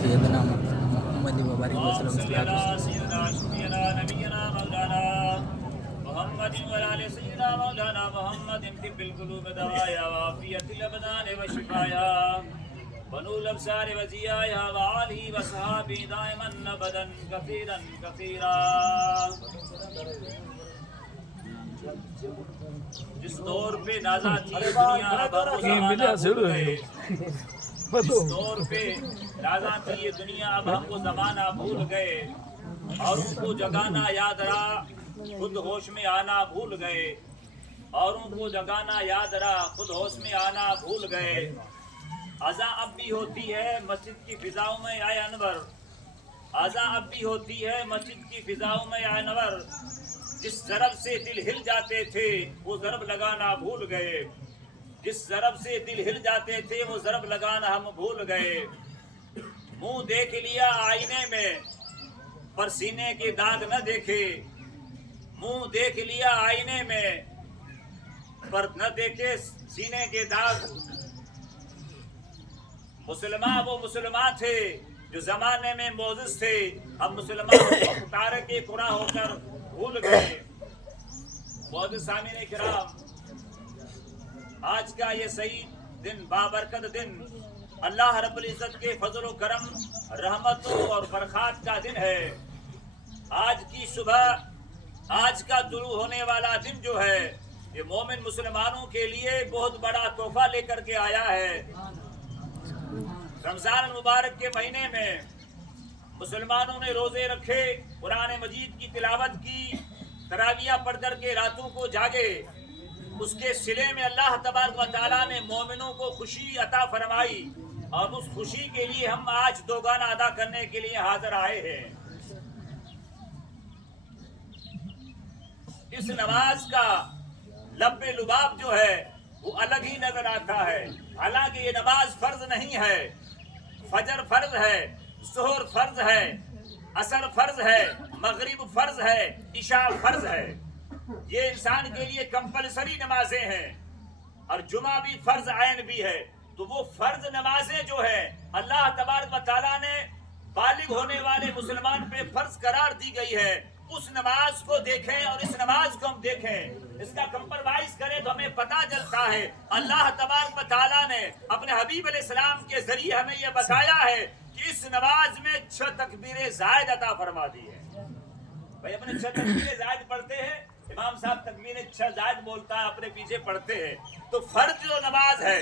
سیدنا محمد وبارک وسلم محمد وعلى سيدنا مولانا محمد طب القلوب دوايا وعافية الأبدان وشفايا ونور الأبصار وزيايا وآله وصحابه دائما أبدا كثيرا كثيرا. جس دور پہ نازا تھی دنیا اب ہم وہ زمانہ بھول گئے. جس دور پہ نازا تھی یہ دنیا اب ہم وہ زمانہ بھول گئے. اور ان کو جگانا یاد رہا خود ہوش میں آنا بھول گئے. اوروں کو جگانا یاد رہا خود ہوش میں آنا بھول گئے. اذان اب بھی ہوتی ہے مسجد کی فضاؤں میں آئے انور. اذان اب بھی ہوتی ہے مسجد کی فضاؤں میں آئے انور. جس ضرب سے دل ہل جاتے تھے وہ ضرب لگانا بھول گئے. جس ضرب سے دل ہل جاتے تھے وہ ضرب لگانا ہم بھول گئے. منہ دیکھ لیا آئینے میں پر سینے کے داغ نہ دیکھے. منہ دیکھ لیا آئینے میں پر نہ دیکھے سینے کے داغ. مسلمان وہ مسلمان تھے جو زمانے میں معزز تھے. ہم مسلمان مختار کے قرآن ہو کر بھول گئے. معزز سامعین کرام، آج کا یہ سعید دن بابرکت دن اللہ رب العزت کے فضل و کرم رحمتوں اور برکات کا دن ہے. آج کی صبح آج کا طلوع ہونے والا دن جو ہے یہ مومن مسلمانوں کے لیے بہت بڑا تحفہ لے کر کے آیا ہے. رمضان المبارک کے مہینے میں مسلمانوں نے روزے رکھے، قرآن مجید کی تلاوت کی، تراویح پڑھ کر کے راتوں کو جاگے. اس کے صلے میں اللہ تبارک و تعالیٰ نے مومنوں کو خوشی عطا فرمائی اور اس خوشی کے لیے ہم آج دوگانہ ادا کرنے کے لیے حاضر آئے ہیں. اس نماز کا لب لباب جو ہے وہ الگ ہی نظر آتا ہے. حالانکہ یہ نماز فرض نہیں ہے. فجر فرض ہے، ظہر فرض ہے، عصر فرض ہے، مغرب فرض ہے، عشاء فرض ہے. یہ انسان کے لیے کمپلسری نمازیں ہیں اور جمعہ بھی فرض عین بھی ہے. تو وہ فرض نمازیں جو ہے اللہ تبارک و تعالیٰ نے بالغ ہونے والے مسلمان پہ فرض قرار دی گئی ہے. اس نماز کو دیکھیں اور اس نماز کو ہم دیکھیں، اس کا کمپرومائز کریں تو ہمیں پتہ چلتا ہے اللہ تبارک و تعالیٰ نے اپنے حبیب علیہ السلام کے ذریعے ہمیں یہ بتایا ہے کہ اس نماز میں 6 تکبیریں زائد عطا فرما دی ہے. بھائی اپنے 6 تکبیریں زائد پڑھتے ہیں، امام صاحب تکبیریں 6 زائد بولتا ہے، اپنے پیچھے پڑھتے ہیں. تو فرض جو نماز ہے،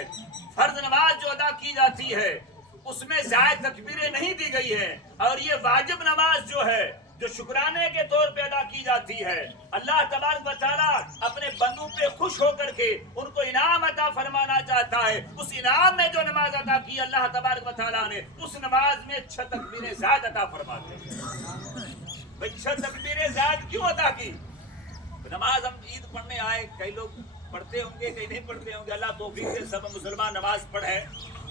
فرض نماز جو ادا کی جاتی ہے اس میں زائد تکبیریں نہیں دی گئی ہے. اور یہ واجب نماز جو ہے جو شکرانے کے طور پہ ادا کی جاتی ہے، اللہ تبارک و تعالیٰ اپنے بندوں پہ خوش ہو کر کے ان کو انعام عطا فرمانا چاہتا ہے. اس انعام میں جو نماز ادا کی اللہ تبارک و تعالیٰ نے اس نماز میں 6 تکبیریں زائد عطا فرماتے ہیں. بھائی 6 تکبیریں زائد کیوں ادا کی؟ نماز ہم عید پڑھنے آئے، کئی لوگ پڑھتے ہوں گے کئی نہیں پڑھتے ہوں گے. اللہ توفیق سے سب مسلمان نماز پڑھیں.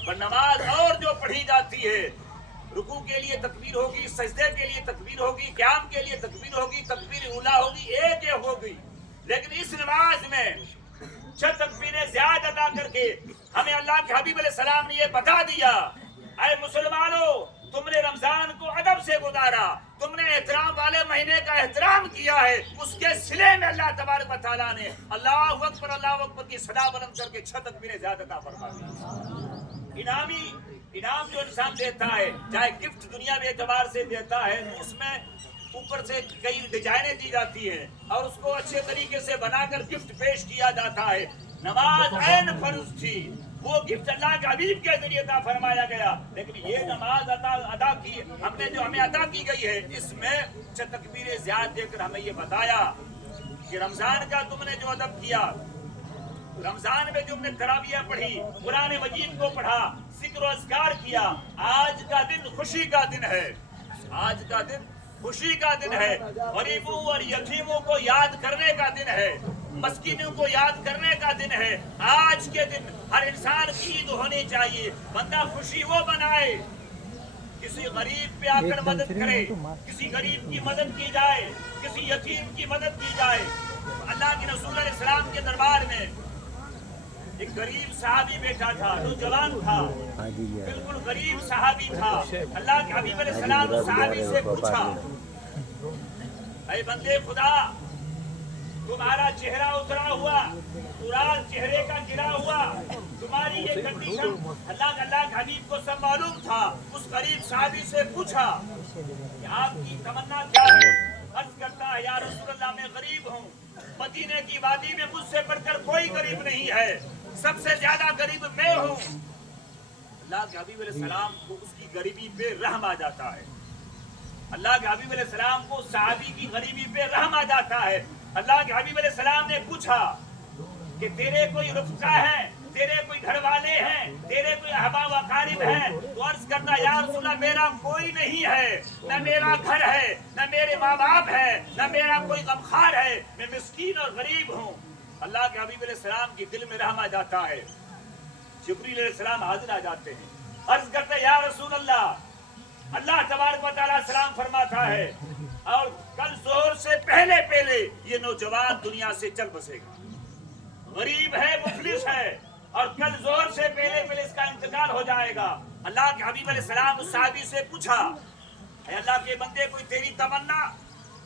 پر نماز اور جو پڑھی جاتی ہے، رکوع کے لیے تکبیر ہوگی، سجدے کے لیے تکبیر ہوگی، قیام کے لیے تکبیر ہوگی، تکبیر اولیٰ ہوگی، ایک ہوگی. لیکن اس نماز میں 6 تکبیریں زیادہ ادا کر کے ہمیں اللہ کے حبیب علیہ السلام نے یہ بتا دیا، اے مسلمانوں تم نے رمضان کو ادب سے گزارا، تم نے احترام والے مہینے کا احترام کیا ہے. اس کے صلے میں اللہ تبارک و تعالیٰ نے اللہ اکبر کی صدا بلند کر کے 6 تکبیریں زیادہ عطا فرما دی. انعام جو انسان دیتا ہے، چاہے گفٹ دنیاوی اعتبار سے دیتا ہے، اس میں اوپر سے کئی ڈیزائنیں دی جاتی ہیں اور اس کو اچھے طریقے سے بنا کر گفٹ پیش کیا جاتا ہے. نماز عین فرض تھی، وہ گفٹ اللہ کے حبیب کے ذریعے عطا فرمایا گیا. لیکن یہ نماز ادا کی ہم نے جو ہمیں عطا کی گئی ہے، اس میں 6 تکبیریں زیادہ دے کر ہمیں یہ بتایا کہ رمضان کا تم نے جو ادب کیا، رمضان میں جو ہم نے تراویح پڑھی، قرآن مجید کو پڑھا، ذکر و اذکار کیا، آج کا دن خوشی کا دن ہے. آج کا دن خوشی کا دن ہے. غریبوں اور یتیموں کو یاد کرنے کا دن ہے، مسکینوں کو یاد کرنے کا دن ہے. آج کے دن ہر انسان کی عید ہونی چاہیے. بندہ خوشی وہ بنائے، کسی غریب پہ آ کر مدد کرے، کسی غریب کی مدد کی جائے، کسی یتیم کی مدد کی جائے. اللہ کے رسول علیہ السلام کے دربار میں ایک غریب صحابی بیٹا تھا، نوجوان تھا، بالکل غریب صحابی تھا. اللہ کے حبیب علیہ السلام اس صحابی سے پوچھا، اے بندے خدا، تمہارا چہرہ اترا ہوا، ترال چہرے کا گرا ہوا، تمہاری یہ کنڈیشن اللہ کے حبیب کو سب معلوم تھا. اس غریب صحابی سے پوچھا کہ آپ کی تمنا کیا ہے؟ عرض کرتا ہے یا رسول اللہ میں غریب ہوں، مدینے کی وادی میں مجھ سے بڑھ کر کوئی غریب نہیں ہے، سب سے زیادہ غریب میں ہوں. اللہ کے حبیب علیہ السلام کو اس کی غریبی پہ رحم آ جاتا ہے. اللہ کے حبیب علیہ السلام کو صحابی کی غریبی پہ رحم آ جاتا ہے. اللہ کے حبیب علیہ السلام نے پوچھا کہ تیرے کوئی رفقا ہے، تیرے کوئی گھر والے ہیں، تیرے کوئی احباب و اقارب ہیں؟ تو عرض کرتا یا رسول اللہ میرا کوئی نہیں ہے، نہ میرا گھر ہے، نہ میرے ماں باپ ہے، نہ میرا کوئی غمخوار ہے، میں مسکین اور غریب ہوں. اللہ کے حبیب علیہ السلام کی دل میں رحم آ جاتا ہے. جبریل علیہ السلام حاضر آ جاتے ہیں. عرض کرتے یا رسول اللہ تبارک و تعالیٰ سلام فرماتا ہے اور کل ظہر سے پہلے یہ نوجوان دنیا سے چل بسے گا. غریب ہے، مفلس ہے، اور کل ظہر سے پہلے اس کا انتقال ہو جائے گا. اللہ کے حبیب علیہ السلام اس صحابی سے پوچھا، اے اللہ کے بندے، کوئی تیری تمنا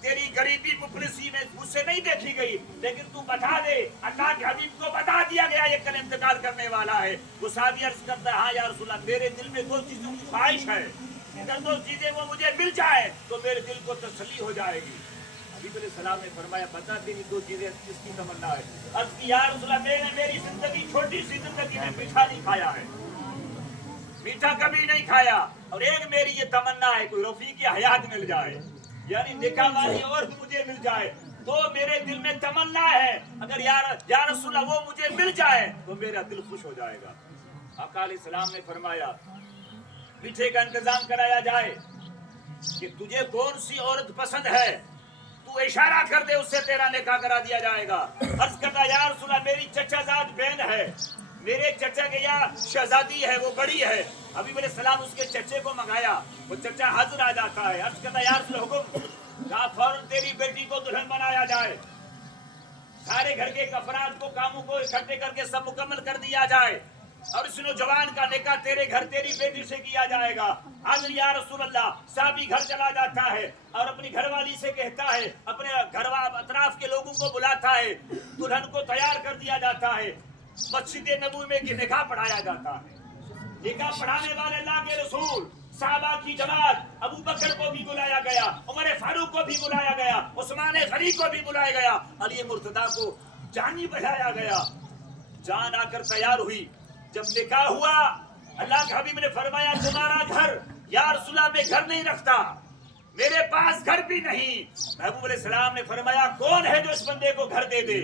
تیری غریبی مفلسی میں مجھ سے نہیں دیکھی گئی، لیکن تو بتا دے. اللہ کے حبیب کو بتا دیا گیا یہ کل انتقال کرنے والا ہے. وہ صحابی عرض کرتا ہے ہاں یا رسول اللہ، میرے دل میں دو چیزوں کی خواہش ہے، اگر دو چیزیں وہ مجھے مل جائے تو میرے دل کو تسلی ہو جائے گی. حبیب علیہ السلام نے فرمایا بتا تیری دو چیزیں کس کی تمنا ہے؟ عرض کی یا رسول اللہ، میں نے میری زندگی چھوٹی سی زندگی میں میٹھا نہیں کھایا ہے، میٹھا کبھی نہیں کھایا، اور ایک میری یہ تمنا ہے کوئی رفیق حیات مل جائے، یعنی نکاح والی اور مجھے مل جائے. تو میرے دل میں تمنا ہے اگر یا رسول اللہ وہ مجھے مل جائے تو میرا دل خوش ہو جائے گا. آقا علیہ السلام نے فرمایا میٹھے کا انتظام کرایا جائے کہ تجھے کون سی عورت پسند ہے، تو اشارہ کر دے، اس سے تیرا نکاح کرا دیا جائے گا. عرض کرتا یا رسول اللہ میری چچا زاد بہن ہے، میرے چچا کے یہاں شہزادی ہے، وہ بڑی ہے. حبیب علیہ السلام اس کے چچے کو منگایا، وہ چچا حاضر آ جاتا ہے. عرض کرتا یا رسول اللہ حکم، کہا فوراً تیری بیٹی کو دلہن بنایا جائے، سارے گھر کے افراد کو کاموں کو اکٹھے کر کے سب مکمل کر دیا جائے، اور اس نوجوان کا نکاح تیرے گھر تیری بیٹی سے کیا جائے گا. حاضر یا رسول اللہ. صحابی گھر چلا جاتا ہے اور اپنی گھر والی سے کہتا ہے، اپنے گھر اطراف کے لوگوں کو بلاتا ہے، دلہن کو تیار کر دیا جاتا ہے، مسجد نبوی میں نکاح پڑھایا جاتا ہے. نکاح پڑھانے والے اللہ کے رسول صحابہ کی جماعت، ابو بکر کو بھی بلایا گیا، عمر فاروق کو بھی بلایا گیا، عثمان غنی کو بھی بلایا گیا، علی مرتضیٰ کو جانی بجایا گیا. جان آ کر تیار ہوئی. جب نکاح ہوا اللہ کے حبیب نے فرمایا تمہارا گھر؟ یا رسول اللہ میں گھر نہیں رکھتا، میرے پاس گھر بھی نہیں. محبوب علیہ السلام نے فرمایا کون ہے جو اس بندے کو گھر دے دے،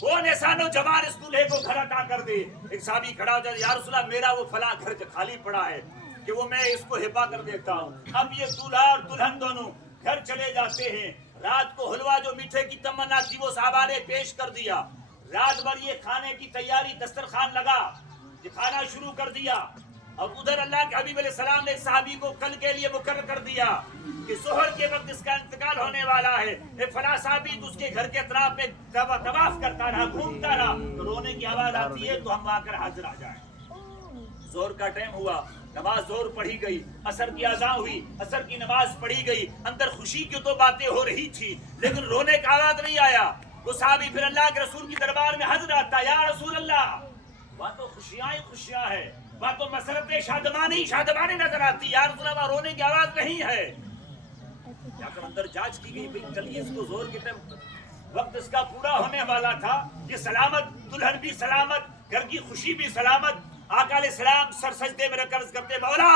کون ایسا نوجوان اس دولہے کو گھر عطا کر دے؟ ایک صحابی کھڑا ہو جائے یا رسول اللہ میرا وہ فلاں گھر خالی پڑا ہے کہ وہ میں اس کو ہبا کر دیتا ہوں. اب یہ دولہا اور دلہن دونوں گھر چلے جاتے ہیں. رات کو حلوہ جو میٹھے کی تمنا تھی وہ صحابہ نے پیش کر دیا. رات بھر یہ کھانے کی تیاری، دسترخوان لگا، یہ کھانا شروع کر دیا. اور ادھر اللہ کے حبیب علیہ السلام نے صحابی کو کل کے لیے مقرر کر دیا کہ ظہر کے وقت اس کا انتقال ہونے والا ہے. ایک فلاں صحابی تو اس کے گھر کے اطراف میں طواف کرتا رہا، گھومتا رہا، تو رونے کی آواز آتی ہے تو ہم آ کر حاضر آ جائیں. ظہر کا ٹائم ہوا، نماز ظہر پڑھی گئی، عصر کی اذان ہوئی، عصر کی نماز پڑھی گئی. اندر خوشی کی تو باتیں ہو رہی تھی لیکن رونے کا آواز نہیں آیا. وہ صحابی پھر اللہ کے رسول کی دربار میں حاضر آتا، یا رسول اللہ وہاں تو خوشیاں ہی خوشیاں ہے، وہاں تو مسرت شادمانی نظر آتی، یا رسول اللہ رونے کی آواز نہیں ہے. جا کر اندر جانچ کی گئی، بھئی چلیے اس کو زور کے ٹائم وقت اس کا پورا ہونے والا تھا، یہ سلامت، دلہن بھی سلامت، گھر کی خوشی بھی سلامت. آقا علیہ السلام سر سجدے میں رکھ عرض کرتے مولا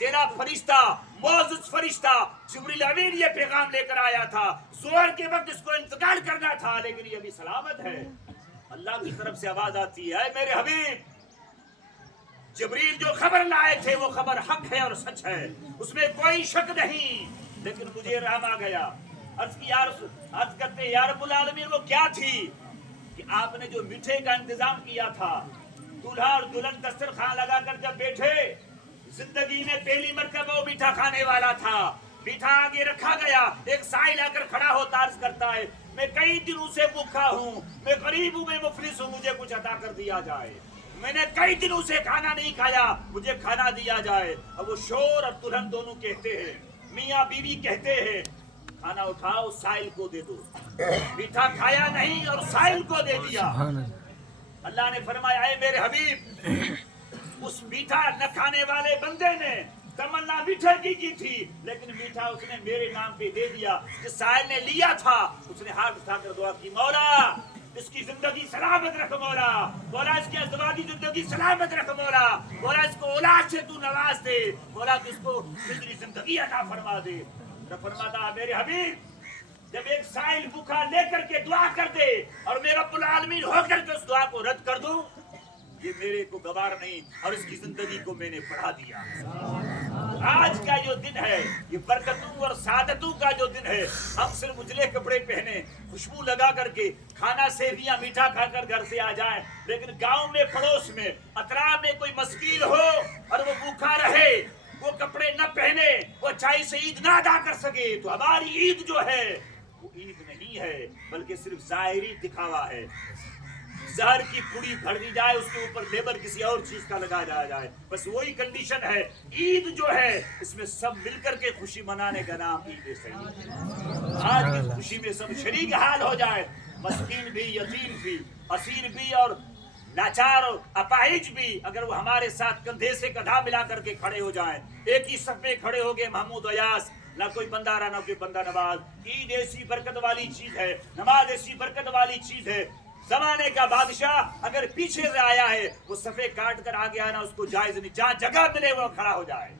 تیرا فرشتہ، معزز فرشتہ جبریل امین یہ پیغام لے کر آیا تھا، ظہر کے وقت اس کو انتقال کرنا تھا لیکن یہ ابھی سلامت ہے. اللہ کی طرف سے آواز آتی ہے، اے میرے حبیب، جبریل جو خبر لائے تھے وہ خبر حق ہے اور سچ ہے، اس میں کوئی شک نہیں، لیکن مجھے رحم آ گیا. عرض کرتے یا رب العالمین وہ کیا تھی کہ آپ نے جو میٹھے کا انتظام کیا تھا، دولہا اور دلہن دسترخوان لگا کر جب بیٹھے، زندگی میں پہلی مرتبہ وہ میٹھا کھانے والا تھا. میٹھا آگے رکھا گیا، ایک سائل آ کر کھڑا ہوتا عرض کرتا ہے میں کئی دنوں سے بھوکا ہوں، میں غریب ہوں، میں مفلس ہوں، مجھے کچھ عطا کر دیا جائے۔ میں نے کئی دنوں سے کھانا نہیں کھایا، مجھے کھانا دیا جائے۔ اب وہ شور اور دلہن دونوں کہتے ہیں، میاں بیوی کہتے ہیں، کھانا اٹھاؤ سائل کو دے دو۔ میٹھا کھایا نہیں اور سائل کو دے دیا۔ اللہ نے فرمایا، اے میرے حبیب، اس میٹھا نہ کھانے والے بندے نے تمنا میٹھے کی تھی، لیکن میٹھا اس نے میرے نام پہ دے دیا۔ جس سائل نے لیا تھا اس نے ہاتھ اٹھا کر دعا کی، مولا اس کی زندگی سلامت رکھ، مولا مولا اس کی ازدواجی زندگی سلامت رکھ، مولا مولا اس کو اولاد سے تو نواز دے، مولا تو اس کو زندگی عطا فرما دے۔ تو فرماتا، میرے حبیب جب ایک سائل بھوکا لے کر کے دعا کر دے اور میں رب العالمین ہو کر کے اس دعا کو رد کر دوں، یہ میرے کو گوار نہیں، اور اس کی زندگی کو میں نے بڑھا دیا۔ آج کا جو دن ہے یہ برکتوں اور سعادتوں کا جو دن ہے۔ ہم صرف اجلے کپڑے پہنے، خوشبو لگا کر کے، کھانا سیویاں میٹھا کھا کر گھر سے آ جائیں، لیکن گاؤں میں، پڑوس میں، اطراف میں کوئی مسکین ہو اور وہ بھوکا رہے، وہ کپڑے نہ پہنے، وہ اچھائی سے عید نہ ادا کر سکے، تو ہماری عید جو ہے وہ عید نہیں ہے، بلکہ صرف ظاہری دکھاوا ہے۔ زہر کی پوڑی بھر دی جائے، اس کے اوپر لیبل کسی اور چیز کا لگایا جائے، بس وہی کنڈیشن ہے۔ عید جو ہے اس میں سب مل کر کے خوشی منانے کا نام عید صحیح ہے۔ آج کی خوشی میں سب شریک حال ہو جائے، مسکین بھی، یتیم بھی، اسیر بھی اور لاچار اور اپاہج بھی، اگر وہ ہمارے ساتھ کندھے سے کندھا ملا کر کے کھڑے ہو جائیں، ایک ہی صف میں کھڑے ہو گئے، محمود ایاس، نہ کوئی بندہ رہا نہ کوئی بندہ نواز۔ عید ایسی برکت والی چیز ہے، نماز ایسی برکت والی چیز ہے۔ زمانے کا بادشاہ اگر پیچھے سے آیا ہے، وہ صفے کاٹ کر آگے آنا اس کو جائز نہیں، جہاں جگہ ملے وہ کھڑا ہو جائے،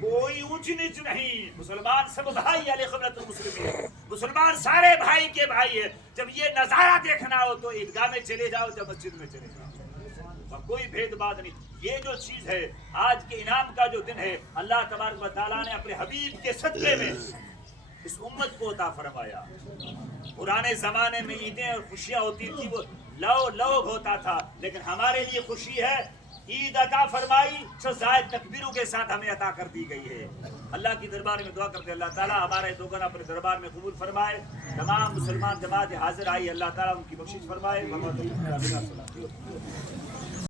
کوئی اونچ نیچ نہیں۔ مسلمان سب بھائی، علیہ خبرت المسلمین، مسلمان سارے بھائی کے بھائی ہیں۔ جب یہ نظارہ دیکھنا ہو تو عیدگاہ میں چلے جاؤ، جب مسجد میں چلے جاؤ، اور کوئی بھید بات نہیں۔ یہ جو چیز ہے آج کے انعام کا جو دن ہے، اللہ تبارک و تعالیٰ نے اپنے حبیب کے صدقے میں اس امت کو عطا فرمایا۔ پرانے زمانے میں عیدیں اور خوشیاں ہوتی تھی، وہ لو لو ہوتا تھا، لیکن ہمارے لیے خوشی ہے، عید عطا فرمائی، زائد تکبیروں کے ساتھ ہمیں عطا کر دی گئی ہے۔ اللہ کی دربار میں دعا کرتے ہیں اللہ تعالیٰ ہمارے دوگنا اپنے دربار میں قبول فرمائے۔ تمام مسلمان جماعت حاضر آئی، اللہ تعالیٰ ان کی بخشش فرمائے۔